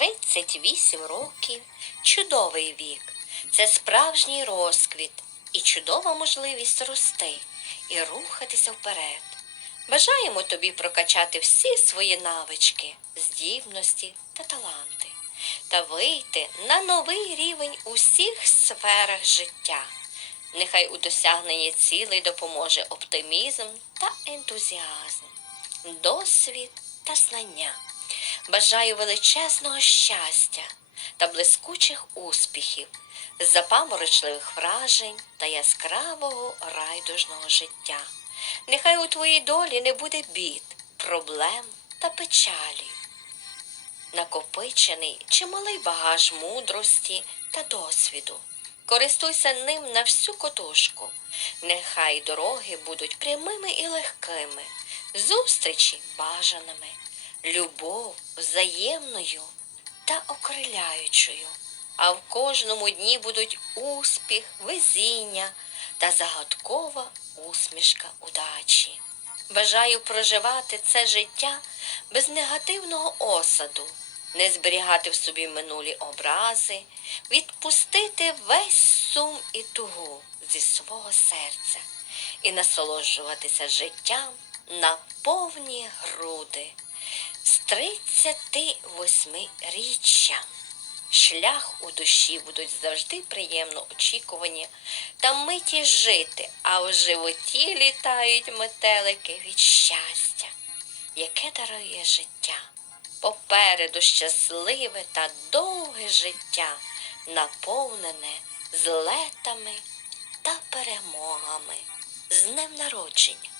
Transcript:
38 років чудовий вік. Це справжній розквіт і чудова можливість рости і рухатися вперед. Бажаємо тобі прокачати всі свої навички, здібності та таланти та вийти на новий рівень у всіх сферах життя. Нехай у досягненні цілей допоможе оптимізм та ентузіазм, досвід та знання. Бажаю величезного щастя та блискучих успіхів, запаморочливих вражень та яскравого райдужного життя. Нехай у твоїй долі не буде бід, проблем та печалі. Накопичений чималий багаж мудрості та досвіду. Користуйся ним на всю котушку. Нехай дороги будуть прямими і легкими, зустрічі бажаними, любов взаємною та окриляючою. А в кожному дні будуть успіх, везіння та загадкова усмішка удачі. Бажаю проживати це життя без негативного осаду, не зберігати в собі минулі образи, відпустити весь сум і тугу зі свого серця і насолоджуватися життям на повні груди. З 38 річчя. Шлях у душі будуть завжди приємно очікувані та миті жити, а в животі літають метелики від щастя, яке дарує життя. Попереду щасливе та довге життя, наповнене злетами та перемогами. З днем народження!